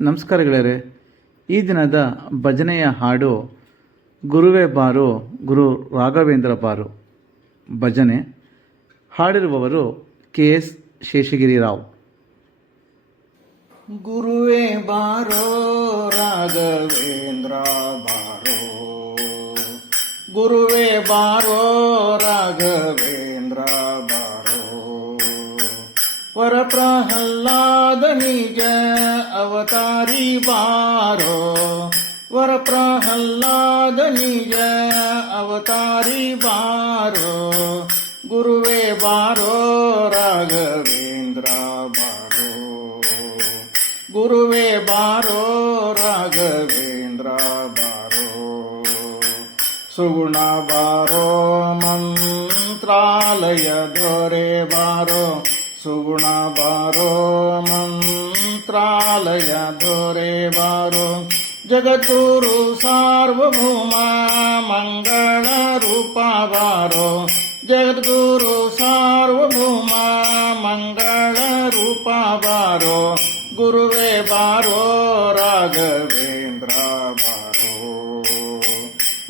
ನಮಸ್ಕಾರ ಗೆಳೆಯರೆ. ಈ ದಿನದ ಭಜನೆಯ ಹಾಡು ಗುರುವೇ ಬಾರೋ ಗುರು ರಾಘವೇಂದ್ರ ಬಾರೋ ಭಜನೆ. ಹಾಡಿರುವವರು KS ಶೇಷಗಿರಿ ರಾವ್. ಗುರುವೇ ಬಾರೋ ರಾಘವೇಂದ್ರ ಬಾರೋ, ಗುರುವೇ ಬಾರೋ ರಾಘವೇಂದ್ರ ಬಾರೋ, ವರ ಪ್ರಹ್ಲಾದ ನಿಜ ಅವತಾರಿ ಬಾರೋ, ವರ ಪ್ರಹ್ಲಾದ ನಿಜ ಅವತಾರಿ ಬಾರೋ, ಗುರುವೇ ಬಾರೋ ರಾಘವೇಂದ್ರ ಬಾರೋ, ಗುರುವೇ ಬಾರೋ ರಾಘವೇಂದ್ರ ಬಾರೋ, ಸುಗುಣ ಬಾರೋ ಮಂತ್ರಾಲಯ ದೊರೆ ಬಾರೋ, ಸುಗುಣ ಬಾರೋ ಮಂತ್ರಾಲಯ ದೊರೆ ಬಾರೋ, ಜಗದ್ಗುರು ಸಾರ್ವಭೌಮ ಮಂಗಳ ರೂಪ ಬಾರೋ, ಜಗದ್ಗುರು ಸಾರ್ವಭೌಮ ಮಂಗಳ ರೂಪ ಬಾರೋ, ಗುರುವೇ ಬಾರೋ ರಾಘವೇಂದ್ರ ಬಾರೋ,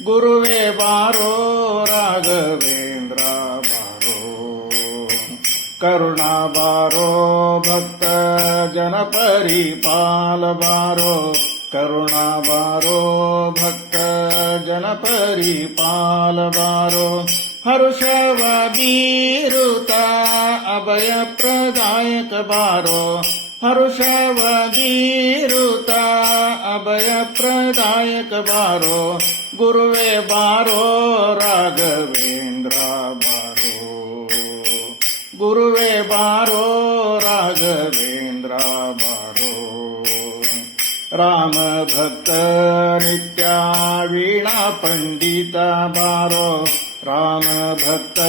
ಗುರುವೇ ಬಾರೋ ರಾಘವೇಂದ್ರ ಬಾರೋ, ಕರುಣಾ ಬಾರೋ ಭಕ್ತ ಜನ ಪರಿಪಾಲ ಬಾರೋ, ಕರುಣಾ ಬಾರೋ ಭಕ್ತ ಜನ ಪರಿಪಾಲ ಬಾರೋ, ಹರುಷವ ಬೀರುತ ಅಭಯ ಪ್ರದಾಯಕ ಬಾರೋ, ಹರುಷವ ಬೀರುತ ಅಭಯ ಪ್ರದಾಯಕ ಬಾರೋ, ಗುರುವೇ ಬಾರೋ ರಾಘವೇಂದ್ರ ಬಾರೋ, ಗುರುವೇ ಬಾರೋ ರಾಘವೇಂದ್ರ ಬಾರೋ, ರಾಮ ಭಕ್ತ ನಿತ್ಯ ವೀಣಾ ಪಂಡಿತ ಬಾರೋ, ರಾಮ ಭಕ್ತ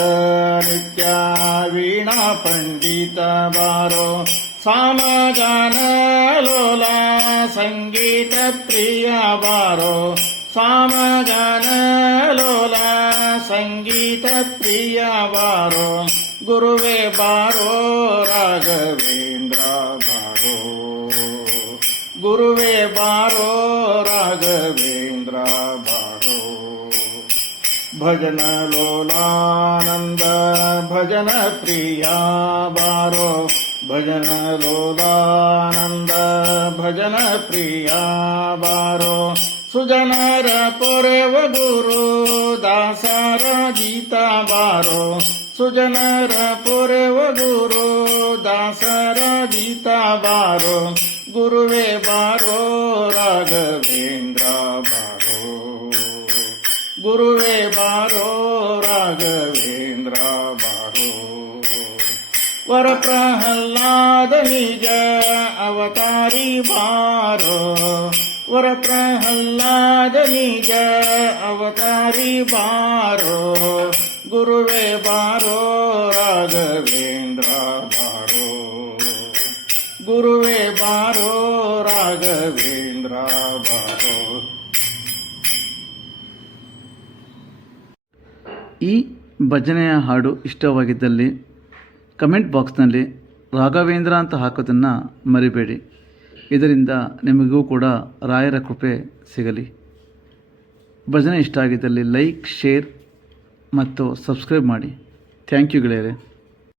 ನಿತ್ಯ ವೀಣಾ ಪಂಡಿತ ಬಾರೋ, ಸಾಮಗಾನ ಲೋಲ ಸಂಗೀತ ಪ್ರಿಯ ಬಾರೋ, ಸಾಮಗಾನ ಲೋಲ ಸಂಗೀತ ಪ್ರಿಯ ಬಾರೋ, ಗುರುವೇ ಬಾರೋ ರಾಘವೇಂದ್ರ ಬಾರೋ, ಗುರುವೇ ಬಾರೋ ರಾಘವೇಂದ್ರ ಬಾರೋ, ಭಜನ ಲೋಲಾನಂದ ಭಜನ ಪ್ರಿಯ ಬಾರೋ, ಭಜನ ಲೋಲಾನಂದ ಭಜನ ಪ್ರಿಯ ಬಾರೋ, ಸುಜನರ ಪೊರೆವ ಗುರು ದಾಸರ ಗೀತ ಬಾರೋ, ಸುಜನರ ಪೊರೆವ ಗುರು ದಾಸರ ಗೀತ ಬಾರೋ, ಗುರುವೇ ಬಾರೋ ರಾಘವೇಂದ್ರ ಬಾರೋ, ಗುರುವೇ ಬಾರೋ ರಾಘವೇಂದ್ರ ಬಾರೋ, ವರ ಪ್ರಹ್ಲಾದ ನಿಜ ಅವತಾರಿ ಬಾರೋ, ವರ ಪ್ರಹ್ಲಾದ ನಿಜ ಅವತಾರಿ ಬಾರೋ, ಗುರುವೇ ಬಾರೋ ರಾಘವೇಂದ್ರ ಬಾರೋ, ಗುರುವೇ ಬಾರೋ ರಾಘವೇಂದ್ರ ಬಾರೋ. ಈ ಭಜನೆಯ ಹಾಡು ಇಷ್ಟವಾಗಿದ್ದಲ್ಲಿ ಕಮೆಂಟ್ ಬಾಕ್ಸ್ನಲ್ಲಿ ರಾಘವೇಂದ್ರ ಅಂತ ಹಾಕೋದನ್ನು ಮರಿಬೇಡಿ. ಇದರಿಂದ ನಿಮಗೂ ಕೂಡ ರಾಯರ ಕೃಪೆ ಸಿಗಲಿ. ಭಜನೆ ಇಷ್ಟ ಆಗಿದ್ದಲ್ಲಿ ಲೈಕ್, ಶೇರ್ ಮತ್ತು ಸಬ್ಸ್ಕ್ರೈಬ್ ಮಾಡಿ. ಥ್ಯಾಂಕ್ ಯು ಗೆಳೆಯರೆ.